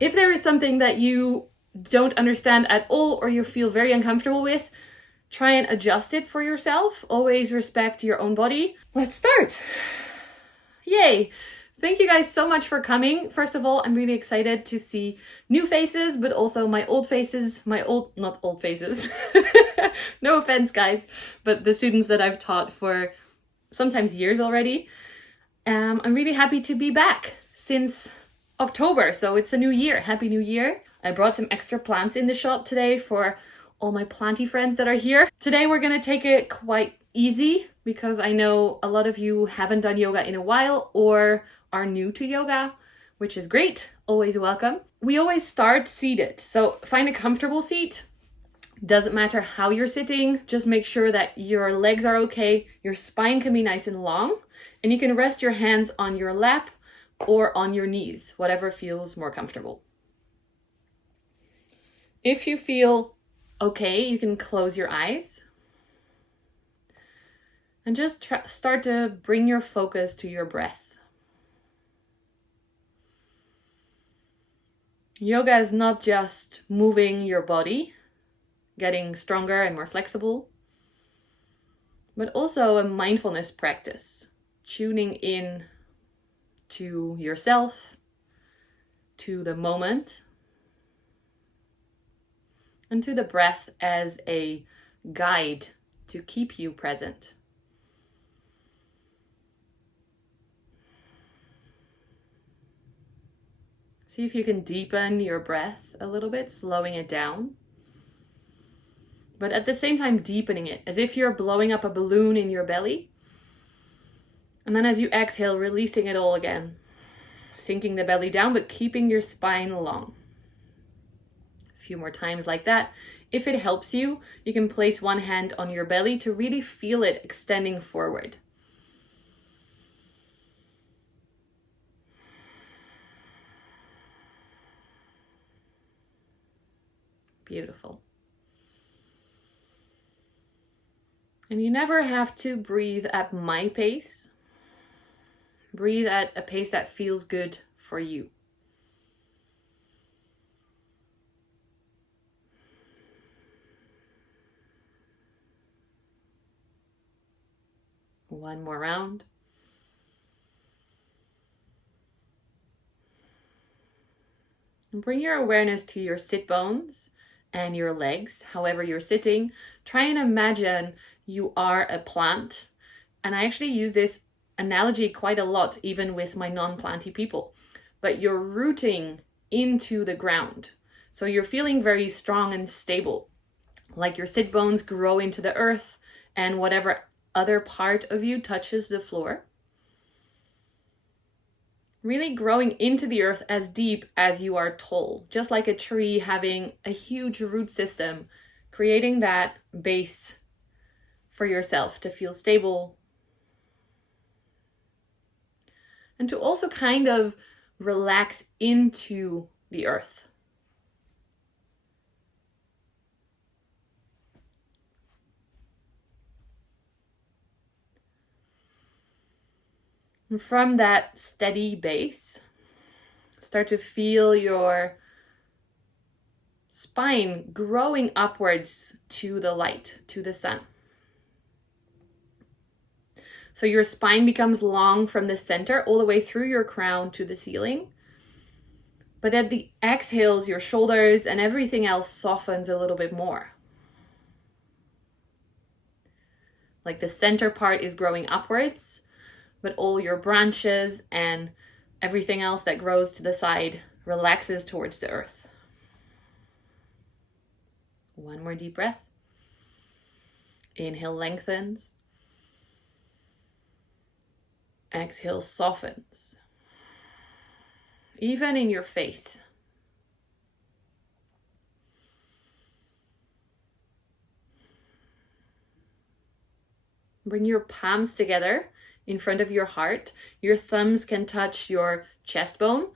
If there is something that you don't understand at all or you feel very uncomfortable with, try and adjust it for yourself. Always respect your own body. Let's start. Yay! Thank you guys so much for coming. First of all, I'm really excited to see new faces, but also my old faces, not old faces. No offense, guys, but the students that I've taught for sometimes years already. I'm really happy to be back since October, so it's a new year. Happy New Year. I brought some extra plants in the shop today for all my planty friends that are here. Today we're gonna take it quite easy because I know a lot of you haven't done yoga in a while or are new to yoga, which is great. Always welcome. We always start seated, so find a comfortable seat. Doesn't matter how you're sitting, just make sure that your legs are okay, your spine can be nice and long, and you can rest your hands on your lap or on your knees, whatever feels more comfortable. If you feel okay, you can close your eyes and just start to bring your focus to your breath. Yoga is not just moving your body, getting stronger and more flexible, but also a mindfulness practice, tuning in to yourself, to the moment, and to the breath as a guide to keep you present. See if you can deepen your breath a little bit, slowing it down, but at the same time deepening it, as if you're blowing up a balloon in your belly. And then as you exhale, releasing it all again, sinking the belly down, but keeping your spine long. A few more times like that. If it helps you, you can place one hand on your belly to really feel it extending forward. Beautiful. And you never have to breathe at my pace. Breathe at a pace that feels good for you. One more round. And bring your awareness to your sit bones and your legs, however you're sitting. Try and imagine you are a plant. And I actually use this analogy quite a lot, even with my non-planty people. But you're rooting into the ground. So you're feeling very strong and stable. Like your sit bones grow into the earth and whatever other part of you touches the floor. Really growing into the earth as deep as you are tall, just like a tree having a huge root system, creating that base for yourself to feel stable and to also kind of relax into the earth. And from that steady base, start to feel your spine growing upwards to the light, to the sun. So your spine becomes long from the center all the way through your crown to the ceiling. But at the exhales, your shoulders and everything else softens a little bit more. Like the center part is growing upwards, but all your branches and everything else that grows to the side relaxes towards the earth. One more deep breath. Inhale, lengthens. Exhale, softens. Even in your face. Bring your palms together in front of your heart. Your thumbs can touch your chest bone.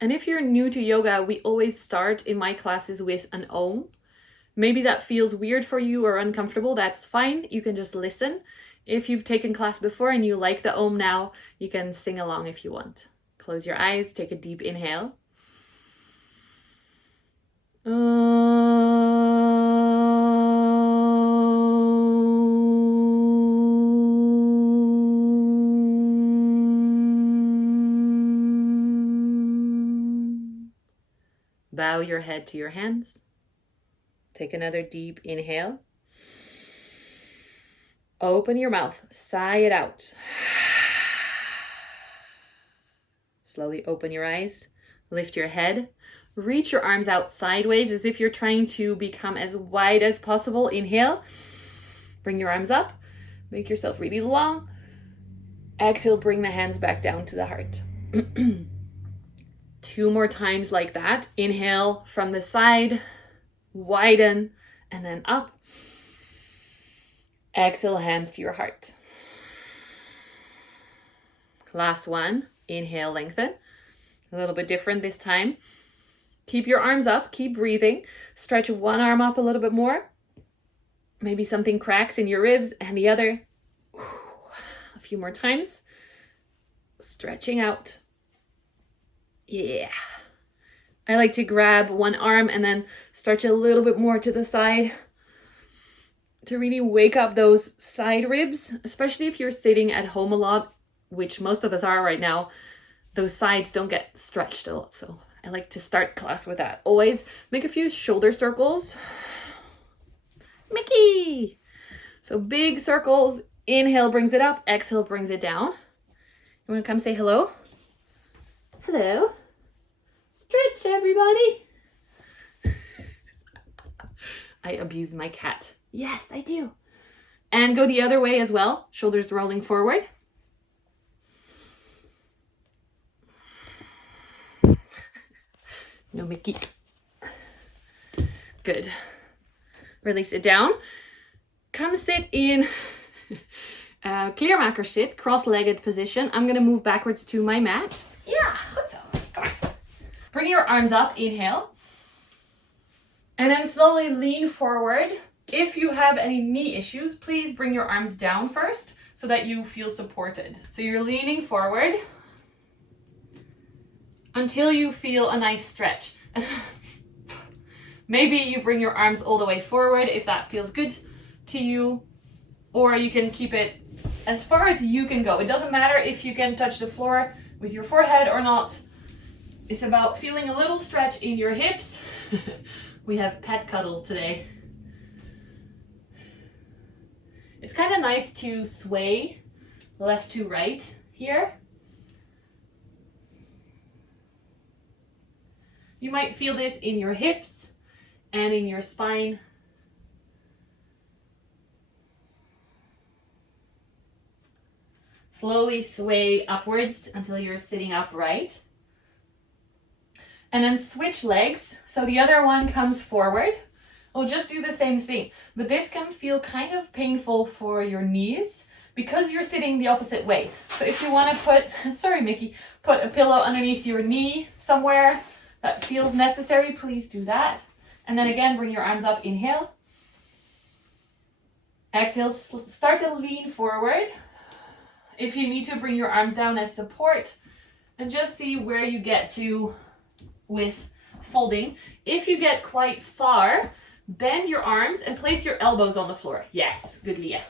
And if you're new to yoga, we always start in my classes with an Om. Maybe that feels weird for you or uncomfortable. That's fine. You can just listen. If you've taken class before and you like the Om now, you can sing along if you want. Close your eyes, take a deep inhale. Bow your head to your hands. Take another deep inhale. Open your mouth, sigh it out. Slowly open your eyes, lift your head, reach your arms out sideways as if you're trying to become as wide as possible. Inhale, bring your arms up, make yourself really long. Exhale, bring the hands back down to the heart. 2 more times like that. Inhale from the side, widen, and then up. Exhale, hands to your heart. Last one. Inhale, lengthen. A little bit different this time. Keep your arms up, keep breathing. Stretch one arm up a little bit more. Maybe something cracks in your ribs and the other. A few more times. Stretching out. Yeah. I like to grab one arm and then stretch a little bit more to the side to really wake up those side ribs, especially if you're sitting at home a lot, which most of us are right now. Those sides don't get stretched a lot, so I like to start class with that. Always make a few shoulder circles. Mickey! So big circles. Inhale brings it up, exhale brings it down. You want to come say hello? Hello. Stretch, everybody. I abuse my cat. Yes, I do. And go the other way as well. Shoulders rolling forward. No, Mickey. Good. Release it down. Come sit in clear sit, cross-legged position. I'm going to move backwards to my mat. Yeah, goed zo. Come on. Bring your arms up, inhale. And then slowly lean forward. If you have any knee issues, please bring your arms down first so that you feel supported. So you're leaning forward until you feel a nice stretch. Maybe you bring your arms all the way forward if that feels good to you, or you can keep it as far as you can go. It doesn't matter if you can touch the floor with your forehead or not. It's about feeling a little stretch in your hips. We have pet cuddles today. It's kind of nice to sway left to right here. You might feel this in your hips and in your spine. Slowly sway upwards until you're sitting upright. And then switch legs. So the other one comes forward. We'll just do the same thing. But this can feel kind of painful for your knees because you're sitting the opposite way. So if you want to put, sorry Mickey, put a pillow underneath your knee somewhere that feels necessary, please do that. And then again, bring your arms up, inhale. Exhale, start to lean forward. If you need to, bring your arms down as support and just see where you get to with folding. If you get quite far, bend your arms and place your elbows on the floor. Yes, good Leah.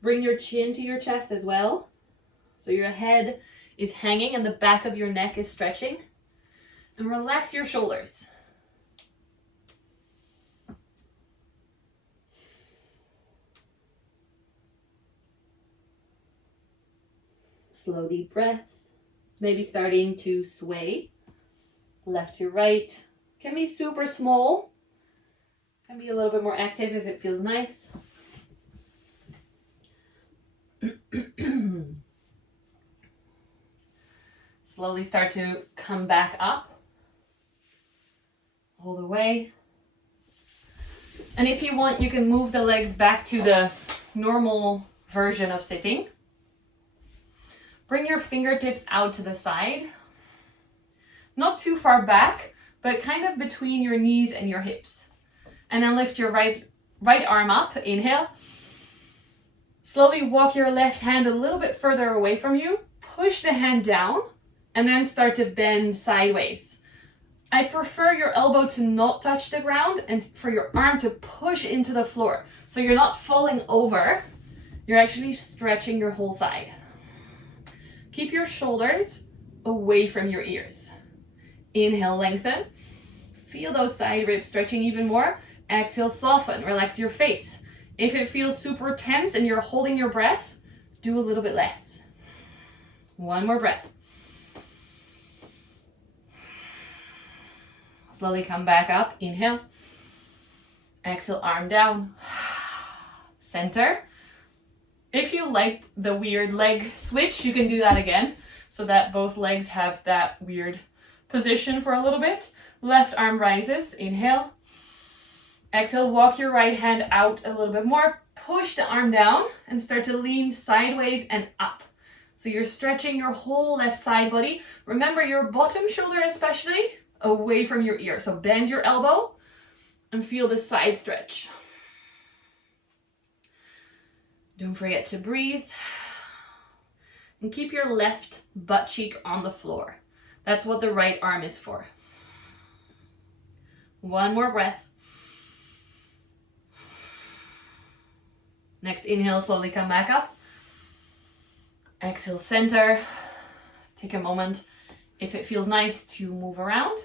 Bring your chin to your chest as well. So your head is hanging and the back of your neck is stretching. And relax your shoulders. Slow deep breaths. Maybe starting to sway left to right. Can be super small. Can be a little bit more active if it feels nice. Slowly start to come back up all the way. And if you want, you can move the legs back to the normal version of sitting. Bring your fingertips out to the side. Not too far back, but kind of between your knees and your hips. And then lift your right arm up, inhale. Slowly walk your left hand a little bit further away from you. Push the hand down and then start to bend sideways. I prefer your elbow to not touch the ground and for your arm to push into the floor. So you're not falling over, you're actually stretching your whole side. Keep your shoulders away from your ears. Inhale, lengthen. Feel those side ribs stretching even more. Exhale, soften, relax your face. If it feels super tense and you're holding your breath, do a little bit less. One more breath. Slowly come back up. Inhale. Exhale, arm down. Center. If you like the weird leg switch, you can do that again so that both legs have that weird position for a little bit. Left arm rises. Inhale. Exhale, walk your right hand out a little bit more. Push the arm down and start to lean sideways and up. So you're stretching your whole left side body. Remember your bottom shoulder especially away from your ear. So bend your elbow and feel the side stretch. Don't forget to breathe. And keep your left butt cheek on the floor. That's what the right arm is for. One more breath. Next inhale, slowly come back up. Exhale, center. Take a moment, if it feels nice, to move around.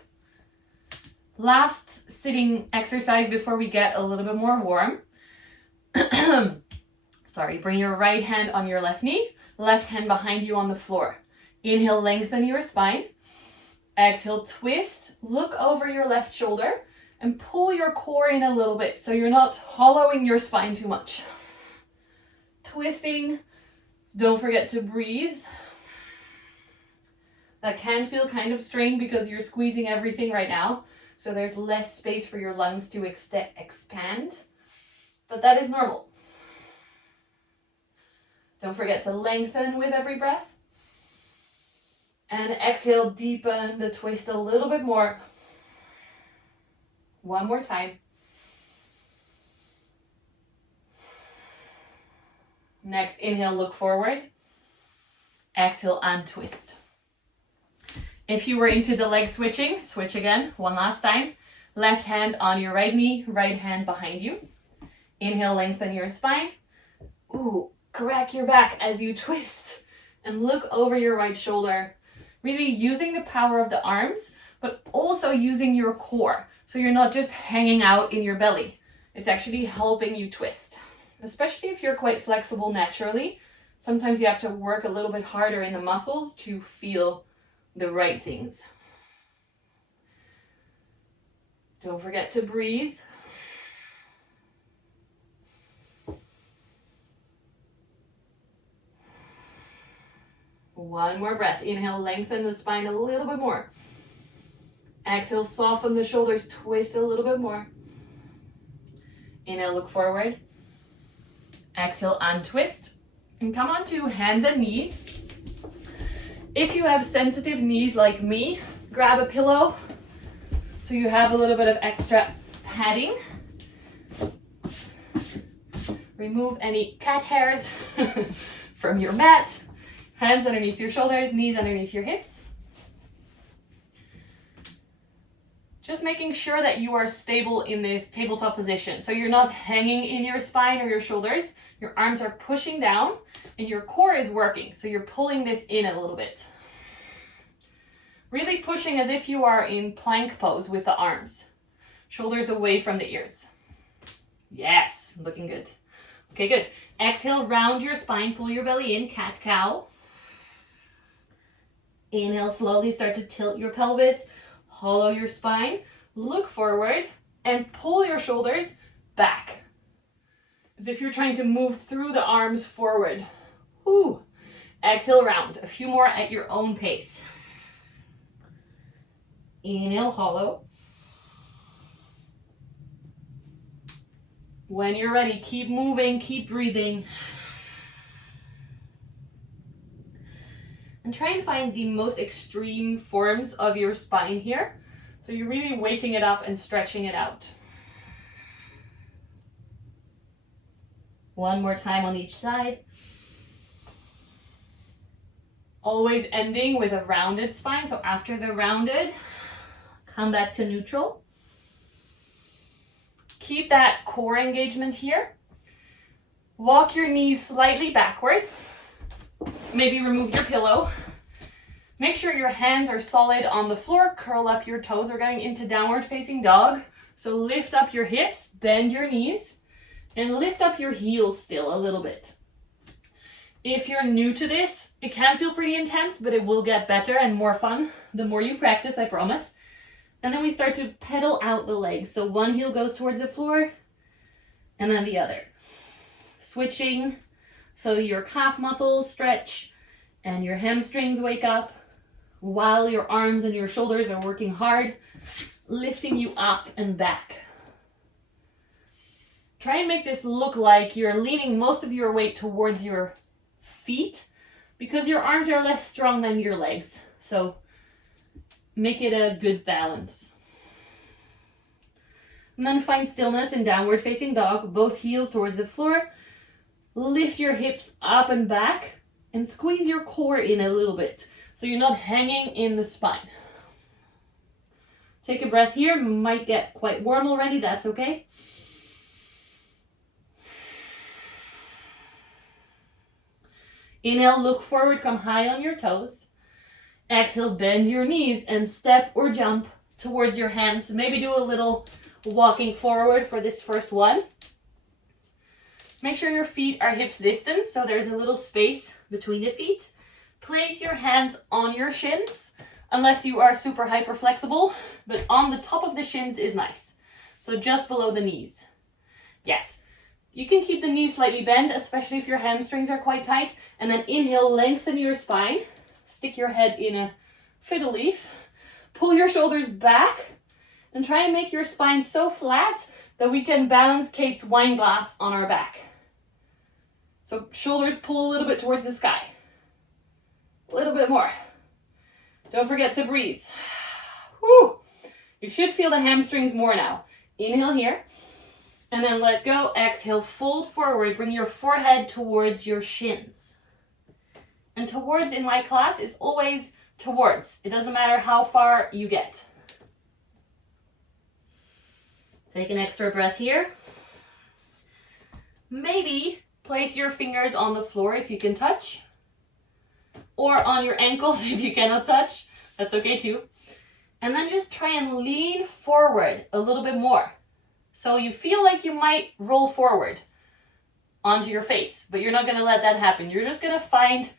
Last sitting exercise before we get a little bit more warm. Sorry, bring your right hand on your left knee, left hand behind you on the floor. Inhale, lengthen your spine. Exhale, twist, look over your left shoulder and pull your core in a little bit so you're not hollowing your spine too much. Twisting, don't forget to breathe. That can feel kind of strained because you're squeezing everything right now, so there's less space for your lungs to expand, but that is normal. Don't forget to lengthen with every breath. And exhale, deepen the twist a little bit more. One more time. Next, inhale, look forward. Exhale, untwist. If you were into the leg switching, switch again, one last time. Left hand on your right knee, right hand behind you. Inhale, lengthen your spine. Ooh, crack your back as you twist and look over your right shoulder. Really using the power of the arms, but also using your core. So you're not just hanging out in your belly. It's actually helping you twist. Especially if you're quite flexible naturally. Sometimes you have to work a little bit harder in the muscles to feel the right things. Don't forget to breathe. One more breath. Inhale, lengthen the spine a little bit more. Exhale, soften the shoulders, twist a little bit more. Inhale, look forward. Exhale, untwist. And come on to hands and knees. If you have sensitive knees like me, grab a pillow so you have a little bit of extra padding. Remove any cat hairs from your mat. Hands underneath your shoulders, knees underneath your hips. Just making sure that you are stable in this tabletop position. So you're not hanging in your spine or your shoulders. Your arms are pushing down and your core is working. So you're pulling this in a little bit. Really pushing as if you are in plank pose with the arms. Shoulders away from the ears. Yes, looking good. Okay, good. Exhale, round your spine, pull your belly in, cat-cow. Inhale, slowly start to tilt your pelvis, hollow your spine, look forward, and pull your shoulders back. As if you're trying to move through the arms forward. Whew. Exhale, round. A few more at your own pace. Inhale, hollow. When you're ready, keep moving, keep breathing. And try and find the most extreme forms of your spine here. So you're really waking it up and stretching it out. One more time on each side. Always ending with a rounded spine. So after the rounded, Come back to neutral. Keep that core engagement here. Walk your knees slightly backwards. Maybe remove your pillow. Make sure your hands are solid on the floor. Curl up your toes. We're going into downward facing dog. So lift up your hips, bend your knees, and lift up your heels still a little bit. If you're new to this, it can feel pretty intense, but it will get better and more fun the more you practice, I promise. And then we start to pedal out the legs. So one heel goes towards the floor and then the other. Switching so your calf muscles stretch and your hamstrings wake up while your arms and your shoulders are working hard, lifting you up and back. Try and make this look like you're leaning most of your weight towards your feet because your arms are less strong than your legs. So make it a good balance. And then find stillness in downward facing dog, both heels towards the floor. Lift your hips up and back and squeeze your core in a little bit so you're not hanging in the spine. Take a breath here. Might get quite warm already. That's okay. Inhale, look forward, come high on your toes. Exhale, bend your knees and step or jump towards your hands. Maybe do a little walking forward for this first one. Make sure your feet are hips distance, so there's a little space between the feet. Place your hands on your shins, unless you are super hyper flexible, but on the top of the shins is nice. So just below the knees. Yes, you can keep the knees slightly bent, especially if your hamstrings are quite tight. And then inhale, lengthen your spine. Stick your head in a fiddle leaf. Pull your shoulders back and try and make your spine so flat that we can balance Kate's wine glass on our back. So shoulders pull a little bit towards the sky. A little bit more. Don't forget to breathe. Whew. You should feel the hamstrings more now. Inhale here. And then let go. Exhale, fold forward. Bring your forehead towards your shins. And towards in my class is always towards. It doesn't matter how far you get. Take an extra breath here. Maybe place your fingers on the floor if you can touch. Or on your ankles if you cannot touch. That's okay too. And then just try and lean forward a little bit more. So you feel like you might roll forward onto your face, but you're not going to let that happen. You're just going to find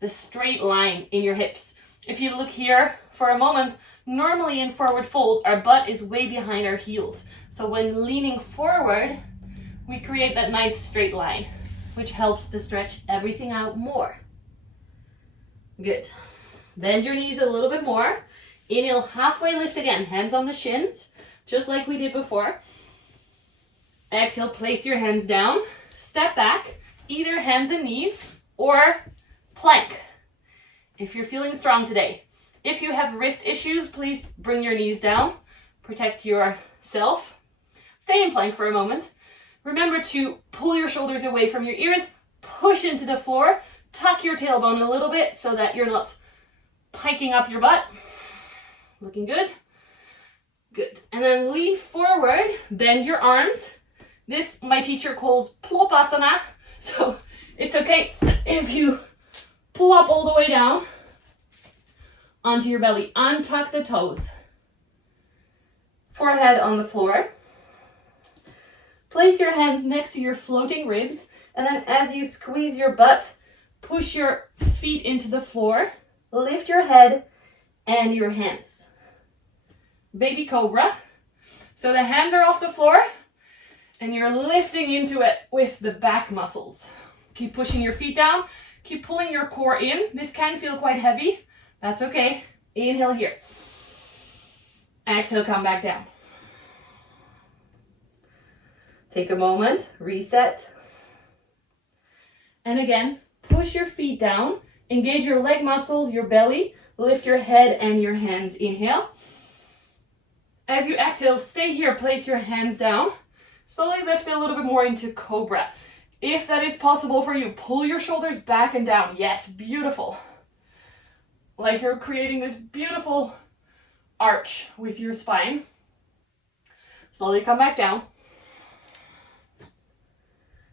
the straight line in your hips. If you look here for a moment, normally in forward fold, our butt is way behind our heels. So when leaning forward, we create that nice straight line, which helps to stretch everything out more. Good. Bend your knees a little bit more. Inhale, halfway lift again, hands on the shins, just like we did before. Exhale, place your hands down, step back, either hands and knees or plank if you're feeling strong today. If you have wrist issues, please bring your knees down, protect yourself. Stay in plank for a moment. Remember to pull your shoulders away from your ears, push into the floor, tuck your tailbone a little bit so that you're not piking up your butt. Looking good. Good. And then lean forward, bend your arms. This my teacher calls plopasana, so it's okay if you plop all the way down onto your belly. Untuck the toes. Forehead on the floor. Place your hands next to your floating ribs, and then as you squeeze your butt, push your feet into the floor. Lift your head and your hands. Baby cobra. So the hands are off the floor, and you're lifting into it with the back muscles. Keep pushing your feet down. Keep pulling your core in. This can feel quite heavy. That's okay. Inhale here. Exhale, come back down. Take a moment, reset. And again, push your feet down. Engage your leg muscles, your belly. Lift your head and your hands. Inhale. As you exhale, stay here. Place your hands down. Slowly lift a little bit more into cobra. If that is possible for you, pull your shoulders back and down. Yes, beautiful. Like you're creating this beautiful arch with your spine. Slowly come back down.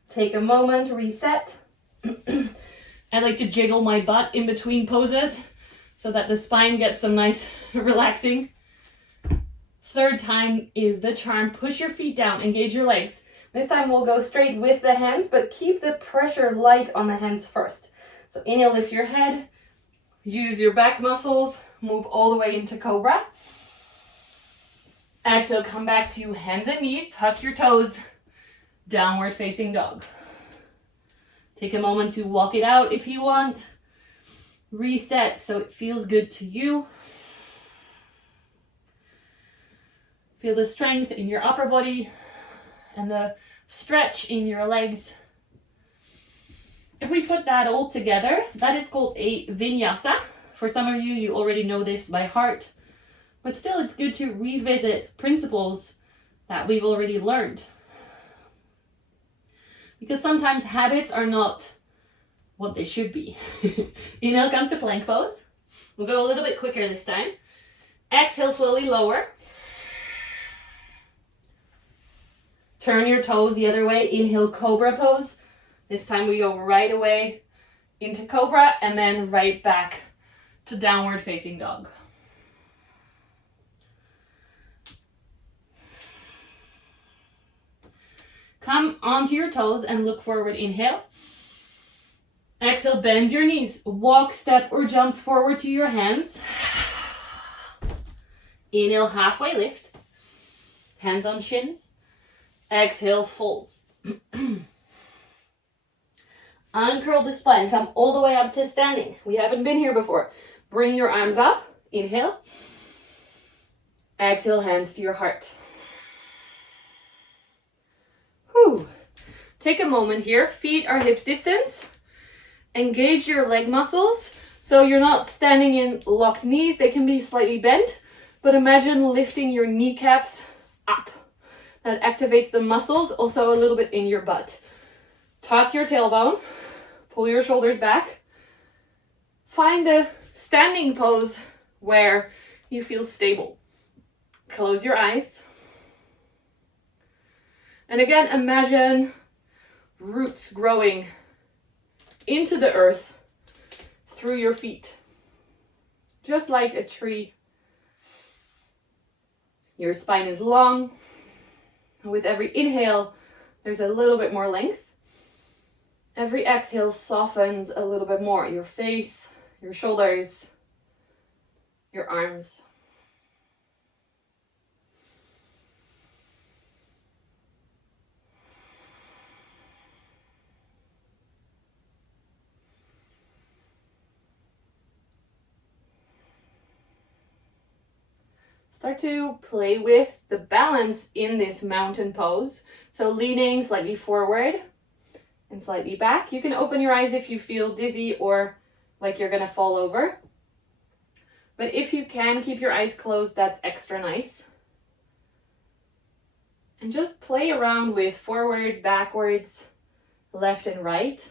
Take a moment, reset. I like to jiggle my butt in between poses so that the spine gets some nice relaxing. Third time is the charm. Push your feet down, engage your legs. This time we'll go straight with the hands, but keep the pressure light on the hands first. So inhale, lift your head, use your back muscles, move all the way into cobra. Exhale, come back to hands and knees, tuck your toes, downward facing dog. Take a moment to walk it out if you want. Reset so it feels good to you. Feel the strength in your upper body and the stretch in your legs. If we put that all together, that is called a Vinyasa. For some of you, you already know this by heart, but still it's good to revisit principles that we've already learned. Because sometimes habits are not what they should be. Inhale, come to plank pose. We'll go a little bit quicker this time. Exhale, slowly lower. Turn your toes the other way. Inhale, cobra pose. This time we go right away into cobra and then right back to downward facing dog. Come onto your toes and look forward. Inhale. Exhale, bend your knees. Walk, step, or jump forward to your hands. Inhale, halfway lift. Hands on shins. Exhale, fold. Uncurl the spine. Come all the way up to standing. We haven't been here before. Bring your arms up. Inhale. Exhale, hands to your heart. Whew. Take a moment here. Feet are hips distance. Engage your leg muscles. So you're not standing in locked knees. They can be slightly bent. But imagine lifting your kneecaps up. That activates the muscles, also a little bit in your butt. Tuck your tailbone. Pull your shoulders back. Find a standing pose where you feel stable. Close your eyes. And again, imagine roots growing into the earth through your feet. Just like a tree. Your spine is long. With every inhale, there's a little bit more length. Every exhale softens a little bit more. Your face, your shoulders, your arms. Start to play with the balance in this mountain pose. So leaning slightly forward and slightly back. You can open your eyes if you feel dizzy or like you're gonna fall over. But if you can keep your eyes closed, that's extra nice. And just play around with forward, backwards, left and right.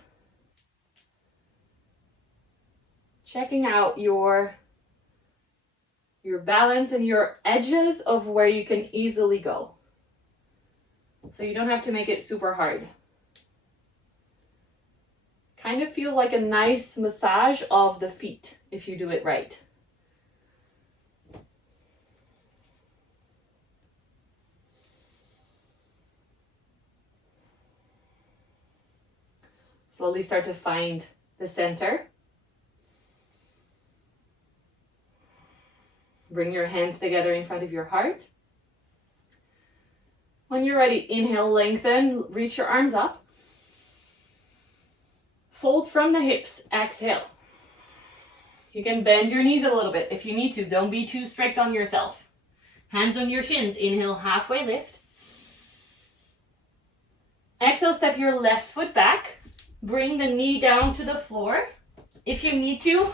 Checking out your balance and your edges of where you can easily go. So you don't have to make it super hard. Kind of feels like a nice massage of the feet if you do it right. Slowly start to find the center. Bring your hands together in front of your heart. When you're ready, inhale, lengthen, reach your arms up. Fold from the hips, exhale. You can bend your knees a little bit if you need to. Don't be too strict on yourself. Hands on your shins, inhale, halfway lift. Exhale, step your left foot back. Bring the knee down to the floor. If you need to,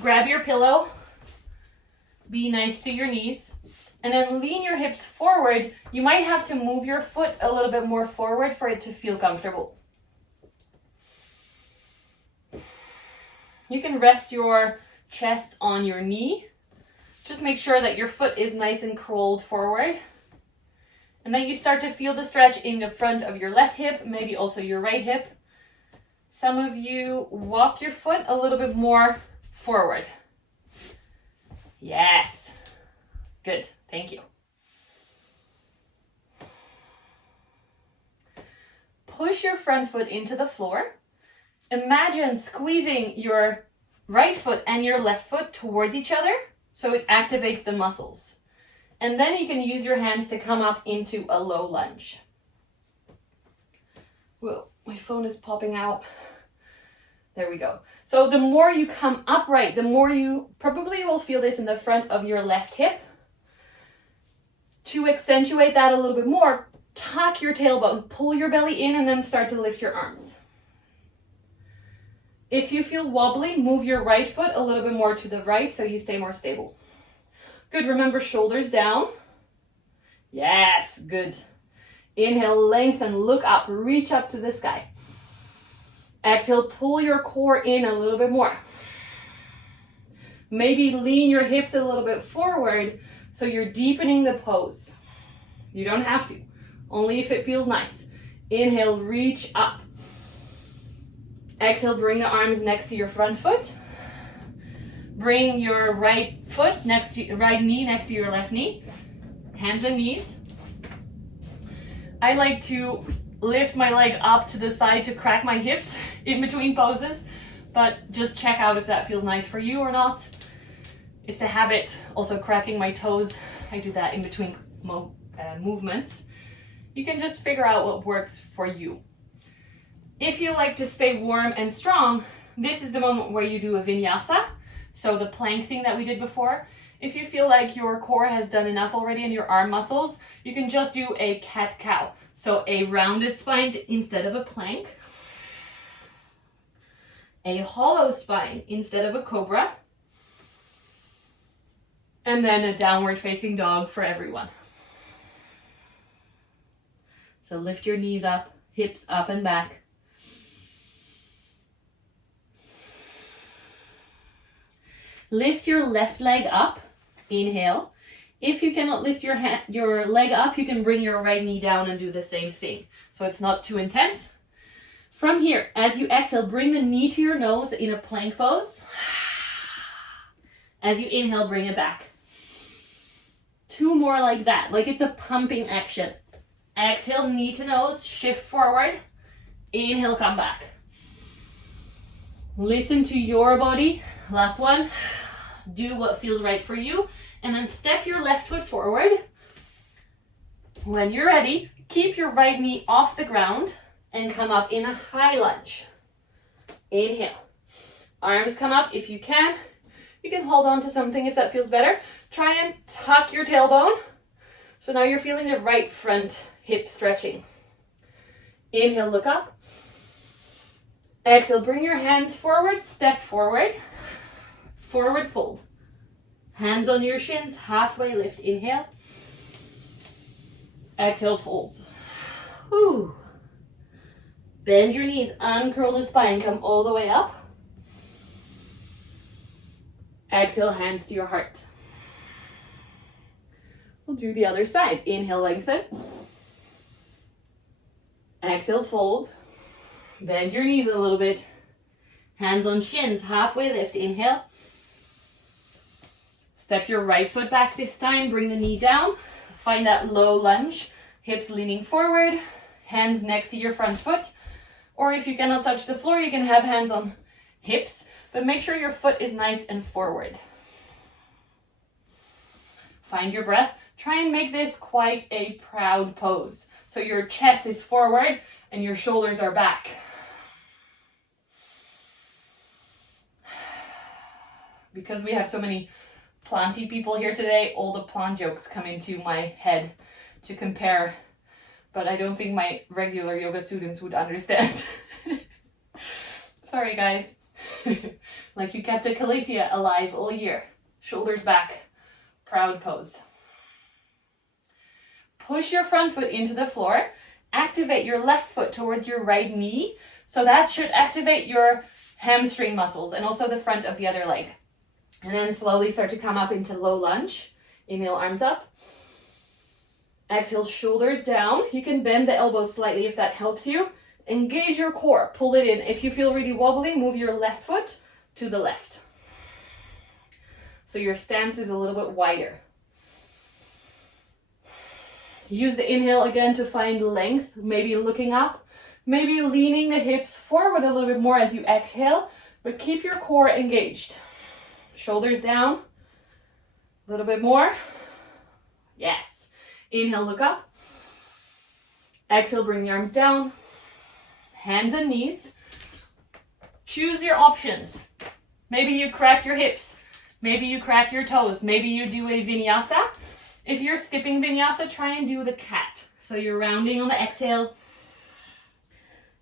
grab your pillow. Be nice to your knees. And then lean your hips forward. You might have to move your foot a little bit more forward for it to feel comfortable. You can rest your chest on your knee Just make sure that your foot is nice and curled forward. And then you start to feel the stretch in the front of your left hip, maybe also your right hip. Some of you walk your foot a little bit more forward. Yes. Good. Thank you. Push your front foot into the floor. Imagine squeezing your right foot and your left foot towards each other so it activates the muscles. And then you can use your hands to come up into a low lunge. Whoa, my phone is popping out. There we go. So the more you come upright, the more you probably will feel this in the front of your left hip. To accentuate that a little bit more, tuck your tailbone, pull your belly in, and then start to lift your arms. If you feel wobbly, move your right foot a little bit more to the right so you stay more stable. Good, remember shoulders down. Yes, good. Inhale, lengthen, look up, reach up to the sky. Exhale, pull your core in a little bit more. Maybe lean your hips a little bit forward so you're deepening the pose. You don't have to, only if it feels nice. Inhale, reach up. Exhale, bring the arms next to your front foot. Bring your right foot next to right knee next to your left knee. Hands and knees. I like to lift my leg up to the side to crack my hips in between poses, but just check out if that feels nice for you or not. It's a habit, also cracking my toes. I do that in between movements. You can just figure out what works for you. If you like to stay warm and strong, this is the moment where you do a vinyasa. So the plank thing that we did before. If you feel like your core has done enough already in your arm muscles, you can just do a cat-cow. So a rounded spine instead of a plank. A hollow spine instead of a cobra. And then a downward facing dog for everyone. So lift your knees up, hips up and back. Lift your left leg up, inhale. If you cannot lift your leg up, you can bring your right knee down and do the same thing. So it's not too intense. From here, as you exhale, bring the knee to your nose in a plank pose. As you inhale, bring it back. 2 more like that, like it's a pumping action. Exhale, knee to nose, shift forward. Inhale, come back. Listen to your body. Last one. Do what feels right for you. And then step your left foot forward. When you're ready, keep your right knee off the ground and come up in a high lunge. Inhale. Arms come up if you can. You can hold on to something if that feels better. Try and tuck your tailbone. So now you're feeling the right front hip stretching. Inhale, look up. Exhale, bring your hands forward, step forward. Forward fold. Hands on your shins, halfway lift. Inhale. Exhale, fold. Whew. Bend your knees, uncurl the spine, come all the way up. Exhale, hands to your heart. We'll do the other side. Inhale, lengthen. Exhale, fold. Bend your knees a little bit. Hands on shins, halfway lift. Inhale. Step your right foot back this time. Bring the knee down. Find that low lunge. Hips leaning forward. Hands next to your front foot. Or if you cannot touch the floor, you can have hands on hips. But make sure your foot is nice and forward. Find your breath. Try and make this quite a proud pose. So your chest is forward and your shoulders are back. Because we have so many planty people here today, all the plant jokes come into my head to compare. But I don't think my regular yoga students would understand. Sorry, guys. Like you kept a calathea alive all year. Shoulders back. Proud pose. Push your front foot into the floor. Activate your left foot towards your right knee. So that should activate your hamstring muscles and also the front of the other leg. And then slowly start to come up into low lunge. Inhale, arms up. Exhale, shoulders down. You can bend the elbows slightly if that helps you. Engage your core, pull it in. If you feel really wobbly, move your left foot to the left. So your stance is a little bit wider. Use the inhale again to find length, maybe looking up, maybe leaning the hips forward a little bit more as you exhale, but keep your core engaged. Shoulders down, a little bit more. Yes. Inhale, look up. Exhale, bring the arms down. Hands and knees. Choose your options. Maybe you crack your hips. Maybe you crack your toes. Maybe you do a vinyasa. If you're skipping vinyasa, try and do the cat. So you're rounding on the exhale.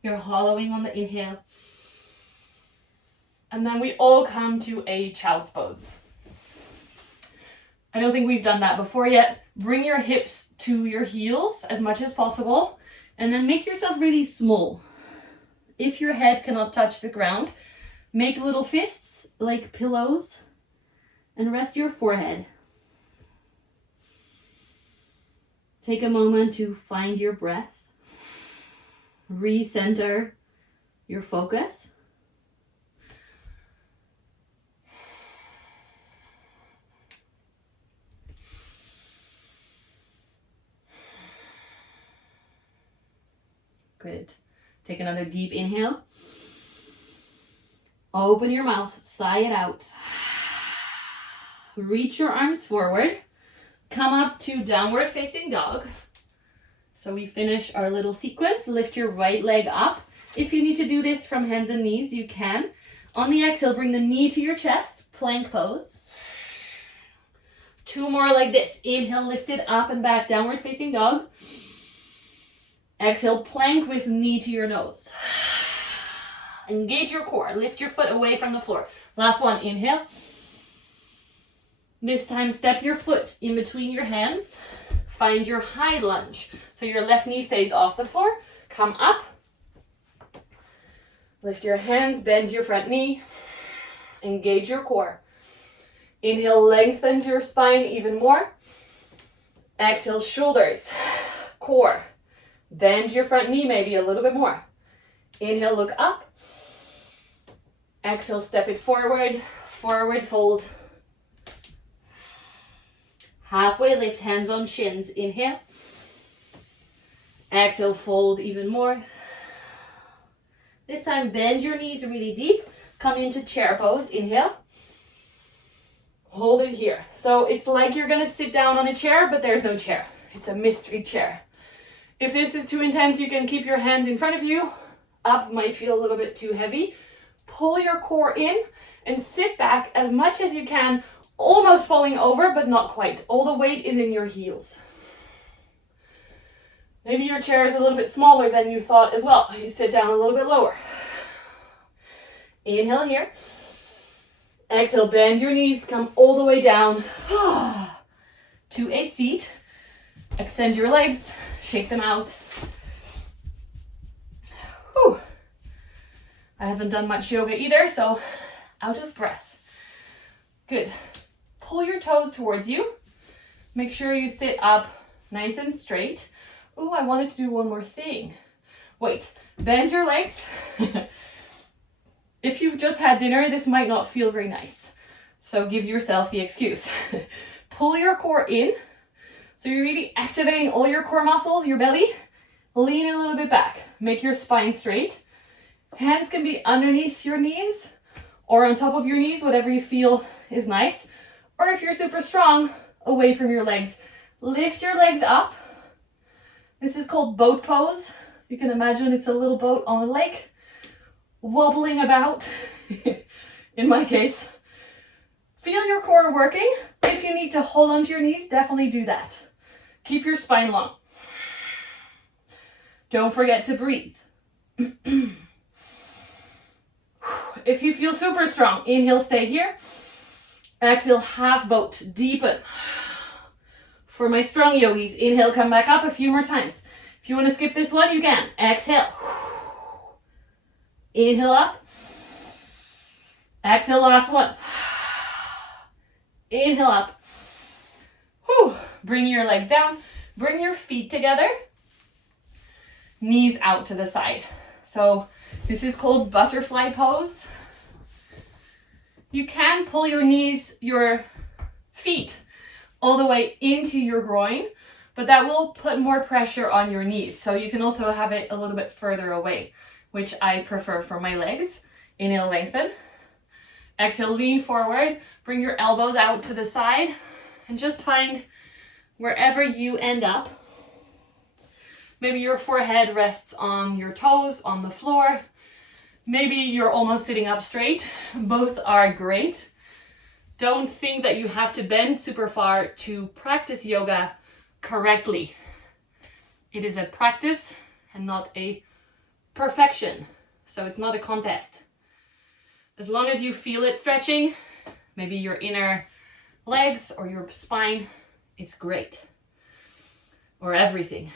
You're hollowing on the inhale. And then we all come to a child's pose. I don't think we've done that before yet. Bring your hips to your heels as much as possible. And then make yourself really small. If your head cannot touch the ground, make little fists like pillows and rest your forehead. Take a moment to find your breath. Recenter your focus. Good. Take another deep inhale. Open your mouth, sigh it out. Reach your arms forward. Come up to downward facing dog. So we finish our little sequence. Lift your right leg up. If you need to do this from hands and knees, you can. On the exhale, bring the knee to your chest, plank pose. 2 more like this. Inhale, lift it up and back, downward facing dog. Exhale, plank with knee to your nose. Engage your core. Lift your foot away from the floor. Last one, inhale. This time, step your foot in between your hands. Find your high lunge. So your left knee stays off the floor. Come up. Lift your hands, bend your front knee. Engage your core. Inhale, lengthen your spine even more. Exhale, shoulders, core. Bend your front knee maybe a little bit more. Inhale, look up. Exhale, step it forward, forward fold. Halfway lift, hands on shins. Inhale. Exhale, fold even more. This time, bend your knees really deep. Come into chair pose. Inhale. Hold it here. So it's like you're going to sit down on a chair, but there's no chair. It's a mystery chair. If this is too intense, you can keep your hands in front of you. Up might feel a little bit too heavy. Pull your core in and sit back as much as you can, almost falling over, but not quite. All the weight is in your heels. Maybe your chair is a little bit smaller than you thought as well. You sit down a little bit lower. Inhale here. Exhale, bend your knees, come all the way down to a seat. Extend your legs, shake them out. Whew. I haven't done much yoga either, so out of breath. Good. Pull your toes towards you. Make sure you sit up nice and straight. Oh, I wanted to do one more thing. Wait, bend your legs. If you've just had dinner, this might not feel very nice. So give yourself the excuse. Pull your core in. So you're really activating all your core muscles, your belly. Lean a little bit back. Make your spine straight. Hands can be underneath your knees or on top of your knees, whatever you feel is nice. Or if you're super strong, away from your legs. Lift your legs up. This is called boat pose. You can imagine it's a little boat on a lake, wobbling about, in my case. Feel your core working. If you need to hold onto your knees, definitely do that. Keep your spine long. Don't forget to breathe. If you feel super strong, inhale, stay here. Exhale, half boat, deepen. For my strong yogis, inhale, come back up a few more times. If you want to skip this one, you can. Exhale. Inhale up. Exhale, last one. Inhale up. Whew. Bring your legs down. Bring your feet together. Knees out to the side. So this is called butterfly pose. You can pull your feet all the way into your groin, but that will put more pressure on your knees. So you can also have it a little bit further away, which I prefer for my legs. Inhale, lengthen. Exhale, lean forward. Bring your elbows out to the side and just find wherever you end up. Maybe your forehead rests on your toes, on the floor. Maybe you're almost sitting up straight. Both are great. Don't think that you have to bend super far to practice yoga correctly. It is a practice and not a perfection. So it's not a contest. As long as you feel it stretching, maybe your inner legs or your spine, it's great. Or everything.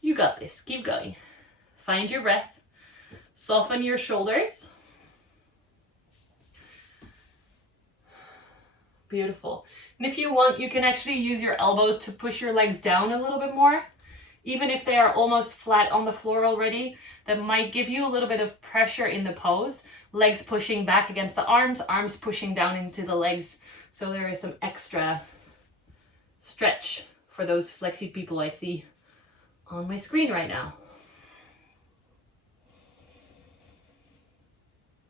You got this. Keep going. Find your breath. Soften your shoulders. Beautiful. And if you want, you can actually use your elbows to push your legs down a little bit more. Even if they are almost flat on the floor already, that might give you a little bit of pressure in the pose. Legs pushing back against the arms, arms pushing down into the legs. So there is some extra stretch for those flexy people I see on my screen right now.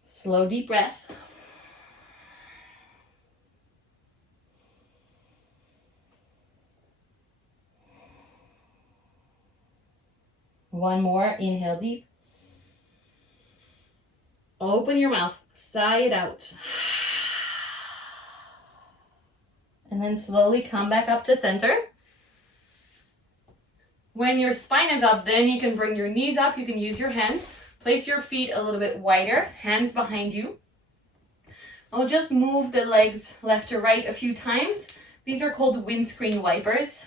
Slow, deep breath. One more. Inhale deep. Open your mouth. Sigh it out. And then slowly come back up to center. When your spine is up, then you can bring your knees up. You can use your hands. Place your feet a little bit wider, hands behind you. I'll just move the legs left to right a few times. These are called windscreen wipers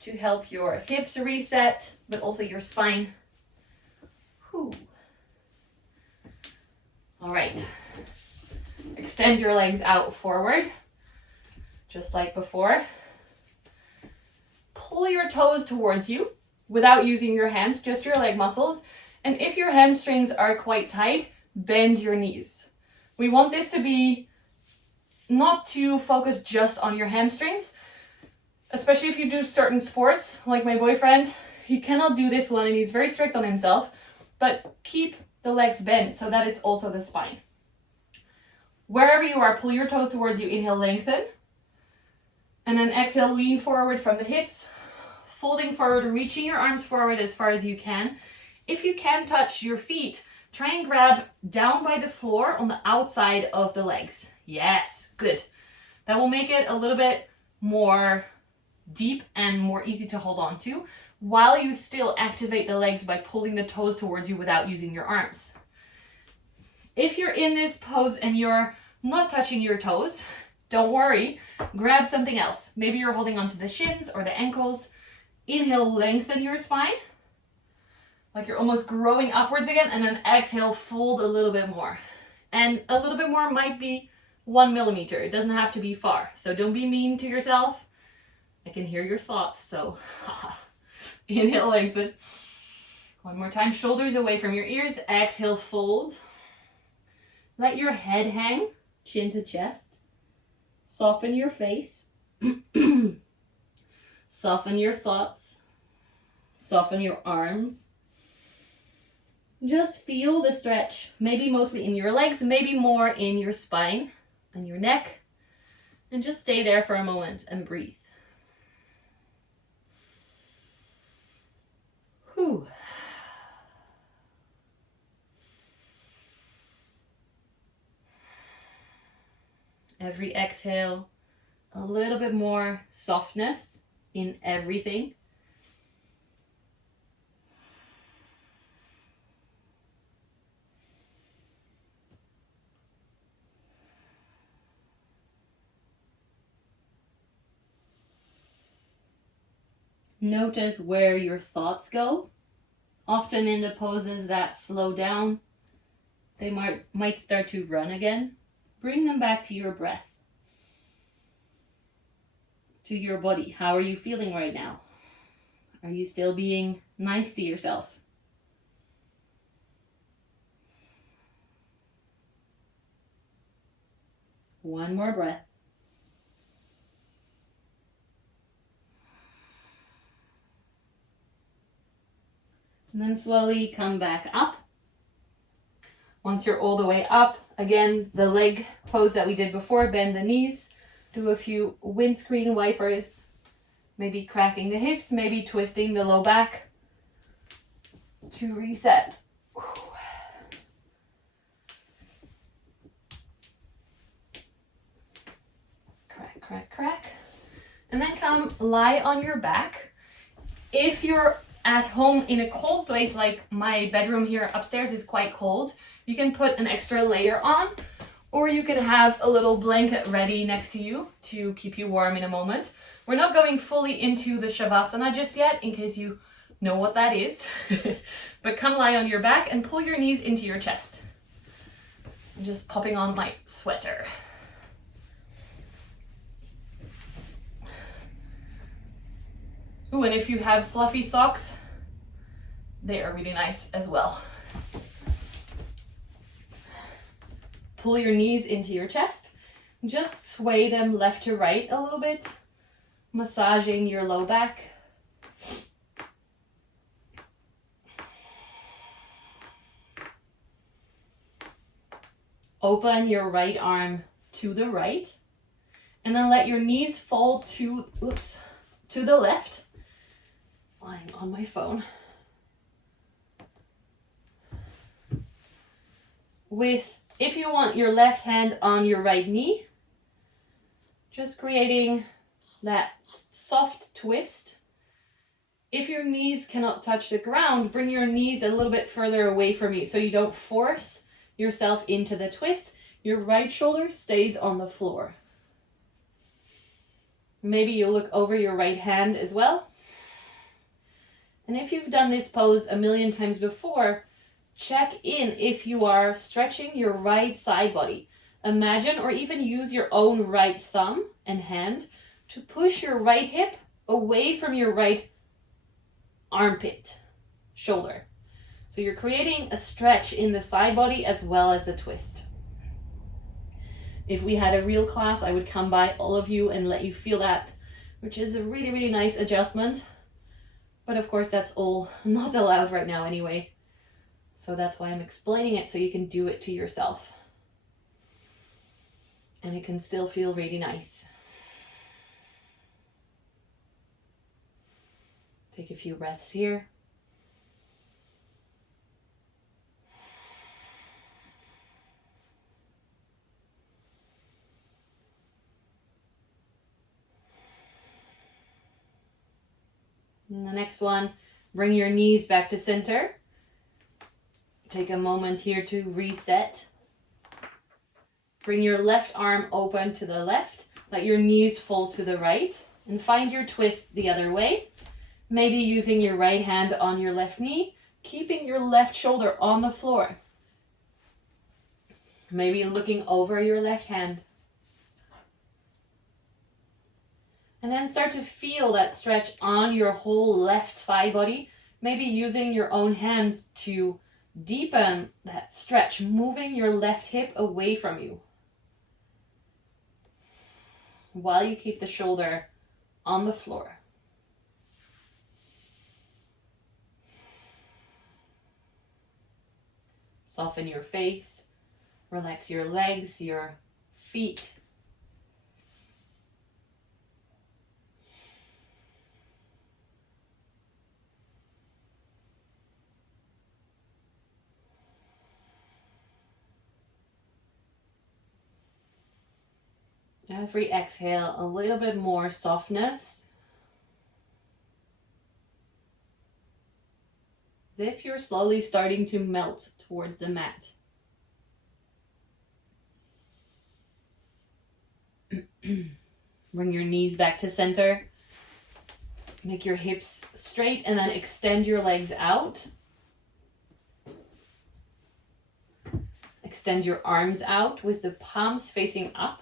to help your hips reset, but also your spine. Whew. All right. Extend your legs out forward, just like before. Pull your toes towards you without using your hands, just your leg muscles. And if your hamstrings are quite tight, bend your knees. We want this to be not to focus just on your hamstrings, especially if you do certain sports, like my boyfriend. He cannot do this one and he's very strict on himself, but keep the legs bent so that it's also the spine. Wherever you are, pull your toes towards you. Inhale, lengthen. And then exhale, lean forward from the hips, folding forward, reaching your arms forward as far as you can. If you can touch your feet, try and grab down by the floor on the outside of the legs. Yes, good. That will make it a little bit more deep and more easy to hold on to, while you still activate the legs by pulling the toes towards you without using your arms. If you're in this pose and you're not touching your toes, don't worry, grab something else. Maybe you're holding onto the shins or the ankles. Inhale, lengthen your spine, like you're almost growing upwards again, and then exhale, fold a little bit more. And a little bit more might be 1 millimeter. It doesn't have to be far. So don't be mean to yourself. I can hear your thoughts, so inhale, lengthen. One more time, shoulders away from your ears. Exhale, fold. Let your head hang, chin to chest. Soften your face. Soften your thoughts. Soften your arms. Just feel the stretch, maybe mostly in your legs, maybe more in your spine and your neck. And just stay there for a moment and breathe. Whew. Every exhale, a little bit more softness in everything. Notice where your thoughts go. Often in the poses that slow down, they might start to run again. Bring them back to your breath, to your body. How are you feeling right now? Are you still being nice to yourself? One more breath. And then slowly come back up. Once you're all the way up, again, the leg pose that we did before, bend the knees, do a few windscreen wipers, maybe cracking the hips, maybe twisting the low back to reset. Crack, crack, crack. And then come lie on your back. If you're at home in a cold place, like my bedroom here upstairs is quite cold, you can put an extra layer on, or you can have a little blanket ready next to you to keep you warm in a moment. We're not going fully into the Shavasana just yet, in case you know what that is. But come lie on your back and pull your knees into your chest. I'm just popping on my sweater. Ooh, and if you have fluffy socks, they are really nice as well. Pull your knees into your chest. Just sway them left to right a little bit, massaging your low back. Open your right arm to the right, and then let your knees fall to the left. Lying on my phone. If you want your left hand on your right knee, just creating that soft twist. If your knees cannot touch the ground, bring your knees a little bit further away from you so you don't force yourself into the twist. Your right shoulder stays on the floor. Maybe you look over your right hand as well. And if you've done this pose a million times before, check in if you are stretching your right side body. Imagine or even use your own right thumb and hand to push your right hip away from your right armpit, shoulder. So you're creating a stretch in the side body as well as the twist. If we had a real class, I would come by all of you and let you feel that, which is a really, really nice adjustment. But of course, that's all not allowed right now anyway. So that's why I'm explaining it, so you can do it to yourself. And it can still feel really nice. Take a few breaths here. And the next one, bring your knees back to center. Take a moment here to reset. Bring your left arm open to the left. Let your knees fall to the right. And find your twist the other way. Maybe using your right hand on your left knee, keeping your left shoulder on the floor. Maybe looking over your left hand. And then start to feel that stretch on your whole left side body. Maybe using your own hand to deepen that stretch, moving your left hip away from you. While you keep the shoulder on the floor. Soften your face. Relax your legs, your feet. Every exhale, a little bit more softness. As if you're slowly starting to melt towards the mat. Bring your knees back to center. Make your hips straight and then extend your legs out. extend your arms out with the palms facing up.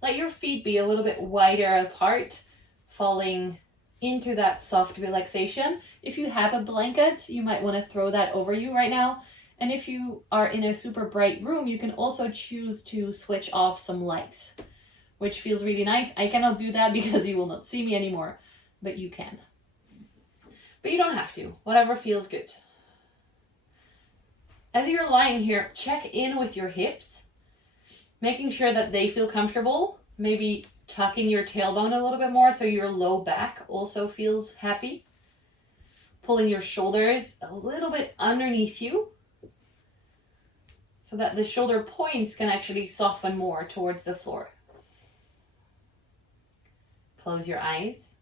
Let your feet be a little bit wider apart, falling into that soft relaxation. If you have a blanket, you might want to throw that over you right now. And if you are in a super bright room, you can also choose to switch off some lights, which feels really nice. I cannot do that because you will not see me anymore, but you can. But you don't have to, whatever feels good. As you're lying here, check in with your hips, making sure that they feel comfortable, maybe tucking your tailbone a little bit more so your low back also feels happy. Pulling your shoulders a little bit underneath you so that the shoulder points can actually soften more towards the floor. Close your eyes.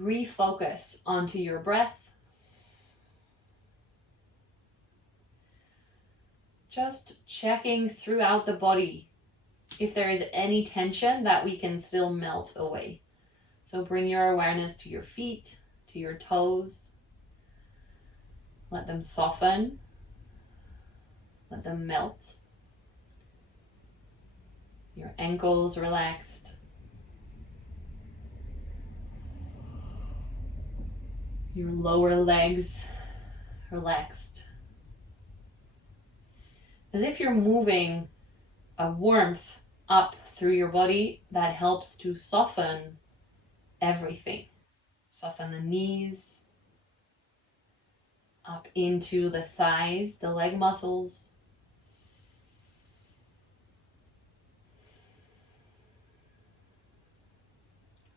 Refocus onto your breath. Just checking throughout the body if there is any tension that we can still melt away. So bring your awareness to your feet, to your toes. Let them soften. Let them melt. Your ankles relaxed. Your lower legs relaxed. As if you're moving a warmth up through your body that helps to soften everything. Soften the knees, up into the thighs, the leg muscles.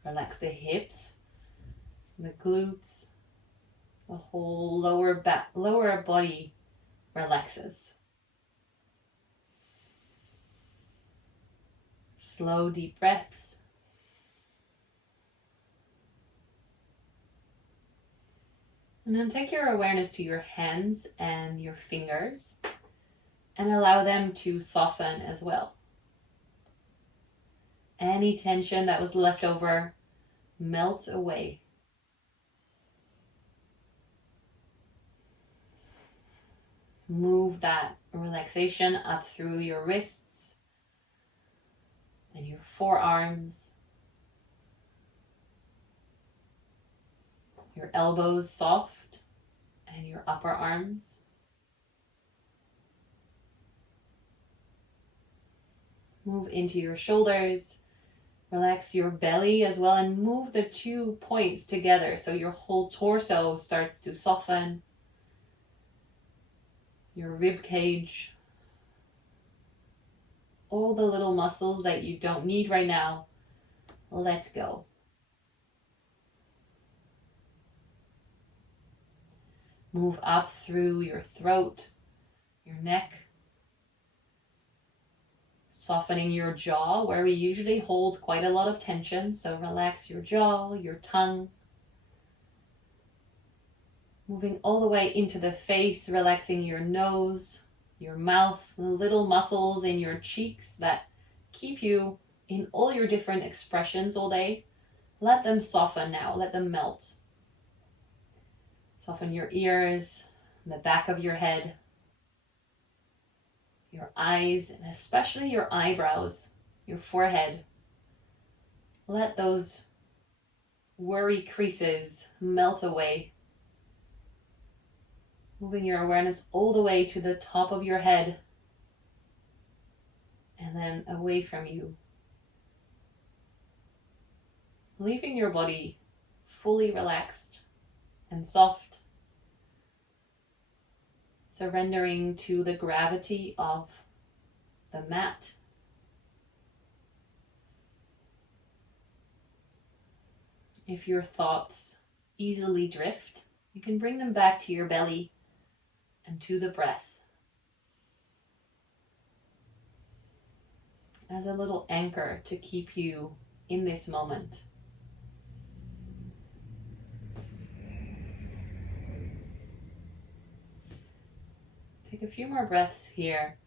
Relax the hips, the glutes, the whole lower body relaxes. Slow, deep breaths. And then take your awareness to your hands and your fingers and allow them to soften as well. Any tension that was left over melts away. Move that relaxation up through your wrists and your forearms, your elbows soft, and your upper arms. Move into your shoulders. Relax your belly as well and move the 2 points together so your whole torso starts to soften. Your rib cage. All the little muscles that you don't need right now, let go. Move up through your throat, your neck, softening your jaw where we usually hold quite a lot of tension. So relax your jaw, your tongue. Moving all the way into the face, relaxing your nose, your mouth, the little muscles in your cheeks that keep you in all your different expressions all day. Let them soften now, let them melt. Soften your ears, the back of your head, your eyes, and especially your eyebrows, your forehead. Let those worry creases melt away. Moving your awareness all the way to the top of your head and then away from you. Leaving your body fully relaxed and soft, surrendering to the gravity of the mat. If your thoughts easily drift, you can bring them back to your belly and to the breath as a little anchor to keep you in this moment. Take a few more breaths here.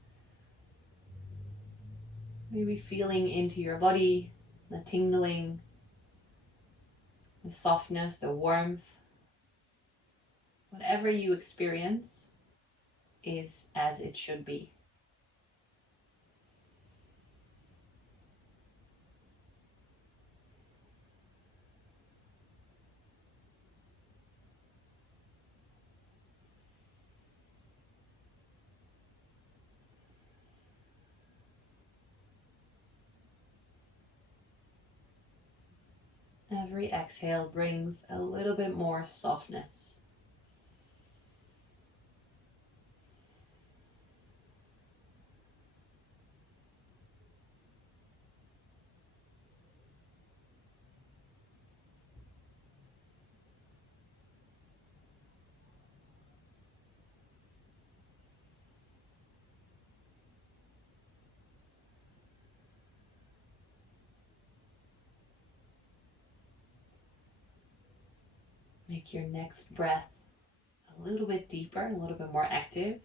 Maybe feeling into your body, the tingling, the softness, the warmth. Whatever you experience, is as it should be. Every exhale brings a little bit more softness. Make your next breath a little bit deeper, a little bit more active.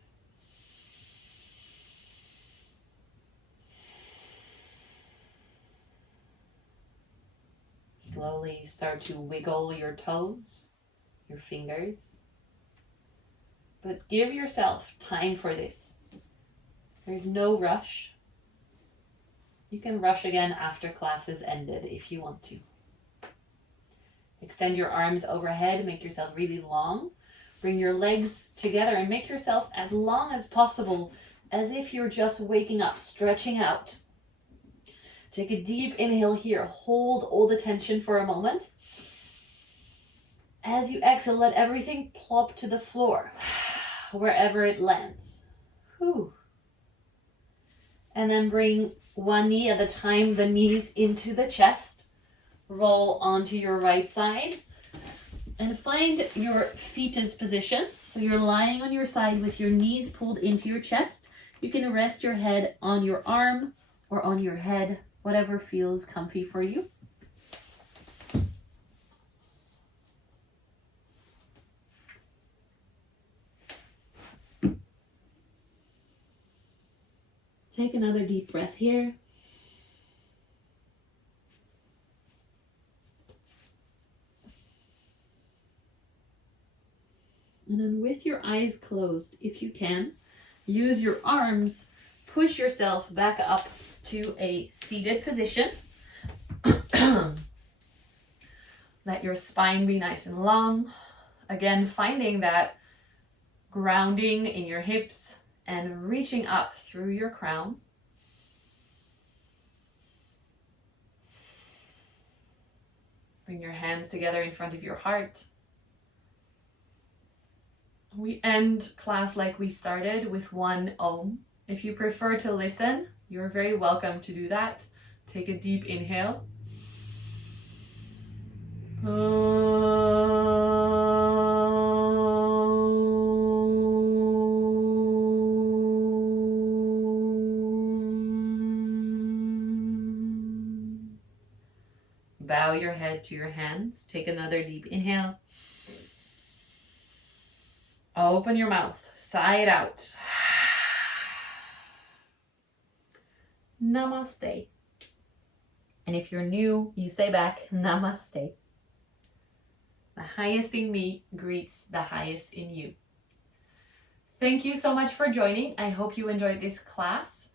Slowly start to wiggle your toes, your fingers. But give yourself time for this. There's no rush. You can rush again after class is ended if you want to. Extend your arms overhead, make yourself really long. Bring your legs together and make yourself as long as possible, as if you're just waking up, stretching out. Take a deep inhale here. Hold all the tension for a moment. As you exhale, let everything plop to the floor, wherever it lands. Whew. And then bring one knee at a time, the knees into the chest. Roll onto your right side and find your fetus position. So you're lying on your side with your knees pulled into your chest. You can rest your head on your arm or on your head, whatever feels comfy for you. Take another deep breath here. And then with your eyes closed, if you can, use your arms, push yourself back up to a seated position. Let your spine be nice and long. Again, finding that grounding in your hips and reaching up through your crown. Bring your hands together in front of your heart. We end class like we started with one Om. If you prefer to listen, you're very welcome to do that. Take a deep inhale. Bow your head to your hands. Take another deep inhale. Open your mouth, sigh it out. Namaste. And if you're new, you say back, Namaste. The highest in me greets the highest in you. Thank you so much for joining. I hope you enjoyed this class.